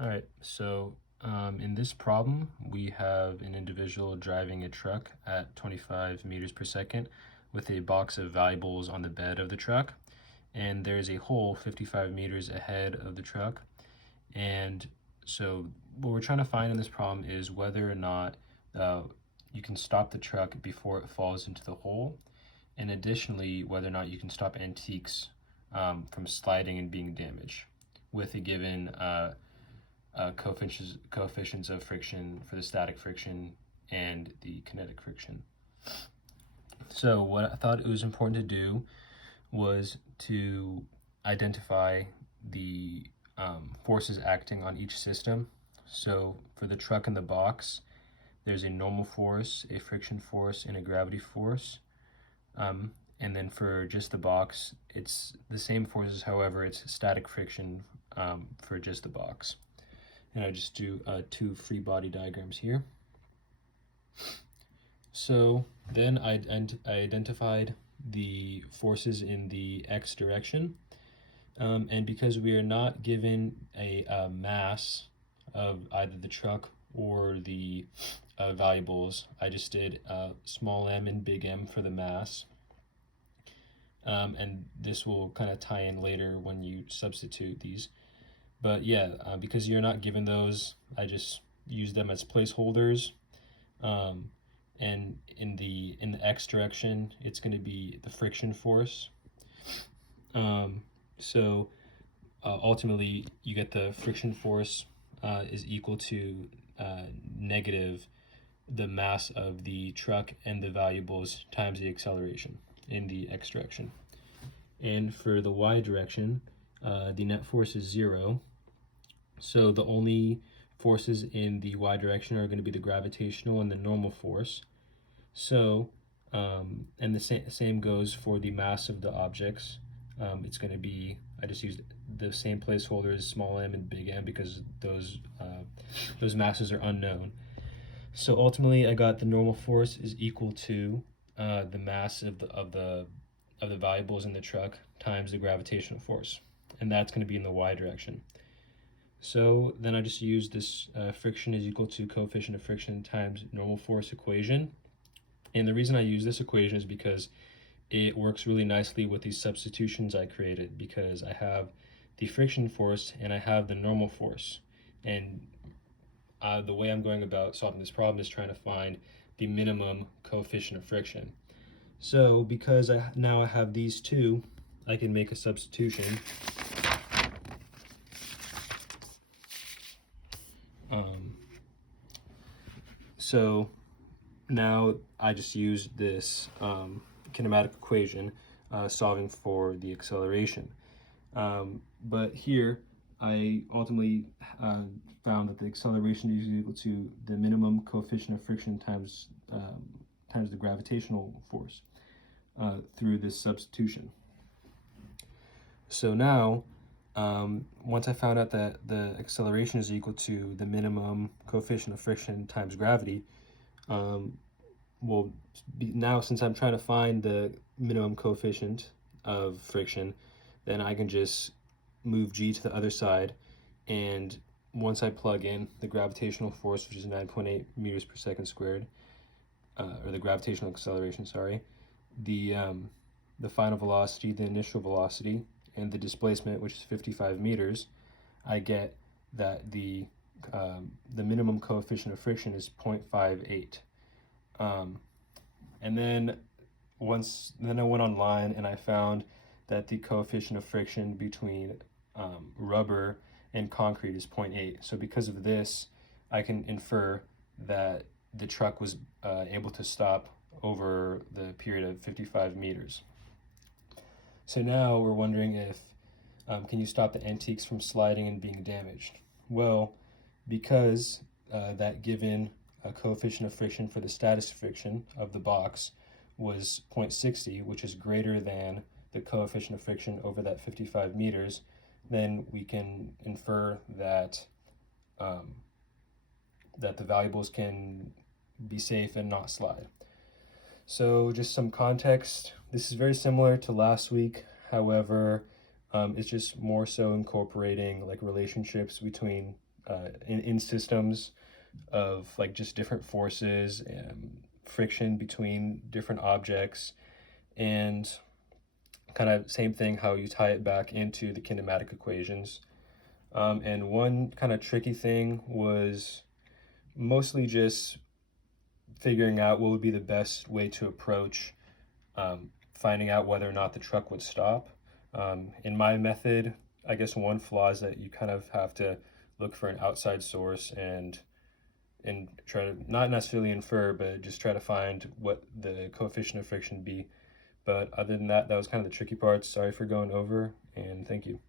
All right, so in this problem, we have an individual driving a truck at 25 meters per second with a box of valuables on the bed of the truck, and there's a hole 55 meters ahead of the truck. And so what we're trying to find in this problem is whether or not you can stop the truck before it falls into the hole, and additionally, whether or not you can stop antiques from sliding and being damaged with a given coefficients of friction for the static friction and the kinetic friction. So what I thought it was important to do was to identify the forces acting on each system. So for the truck and the box, there's a normal force, a friction force, and a gravity force. And then for just the box, it's the same forces, however, it's static friction for just the box. And I just do two free body diagrams here. So then I identified the forces in the x direction. And because we are not given a mass of either the truck or the valuables, I just did small m and big M for the mass. And this will kind of tie in later when you substitute these. But yeah, because you're not given those, I just use them as placeholders. And in the x direction, it's going to be the friction force. So ultimately, you get the friction force is equal to negative the mass of the truck and the valuables times the acceleration in the x direction. And for the y direction, the net force is 0. So the only forces in the y direction are going to be the gravitational and the normal force. So, and the same goes for the mass of the objects. It's going to be, I just used the same placeholders, small m and big M, because those masses are unknown. So ultimately, I got the normal force is equal to the mass of the valuables in the truck times the gravitational force, and that's going to be in the y direction. So then I just use this friction is equal to coefficient of friction times normal force equation. And the reason I use this equation is because it works really nicely with these substitutions I created, because I have the friction force and I have the normal force. And the way I'm going about solving this problem is trying to find the minimum coefficient of friction. So because now I have these two, I can make a substitution. So now I just use this kinematic equation solving for the acceleration. But here I ultimately found that the acceleration is equal to the minimum coefficient of friction times the gravitational force through this substitution. So now, once I found out that the acceleration is equal to the minimum coefficient of friction times gravity, now since I'm trying to find the minimum coefficient of friction, then I can just move g to the other side, and once I plug in the gravitational force, which is 9.8 meters per second squared, or the gravitational acceleration, sorry, the final velocity, the initial velocity, and the displacement, which is 55 meters, I get that the minimum coefficient of friction is 0.58. And then I went online and I found that the coefficient of friction between rubber and concrete is 0.8. So because of this, I can infer that the truck was able to stop over the period of 55 meters. So now we're wondering if, can you stop the antiques from sliding and being damaged? Well, because that given coefficient of friction for the static friction of the box was 0.60, which is greater than the coefficient of friction over that 55 meters, then we can infer that that the valuables can be safe and not slide. So just some context, this is very similar to last week. However, it's just more so incorporating like relationships between in systems of like just different forces and friction between different objects, and kind of same thing how you tie it back into the kinematic equations. And one kind of tricky thing was mostly just figuring out what would be the best way to approach finding out whether or not the truck would stop. In my method, I guess one flaw is that you kind of have to look for an outside source and try to not necessarily infer, but just try to find what the coefficient of friction be. But other than that, that was kind of the tricky part. Sorry for going over, and thank you.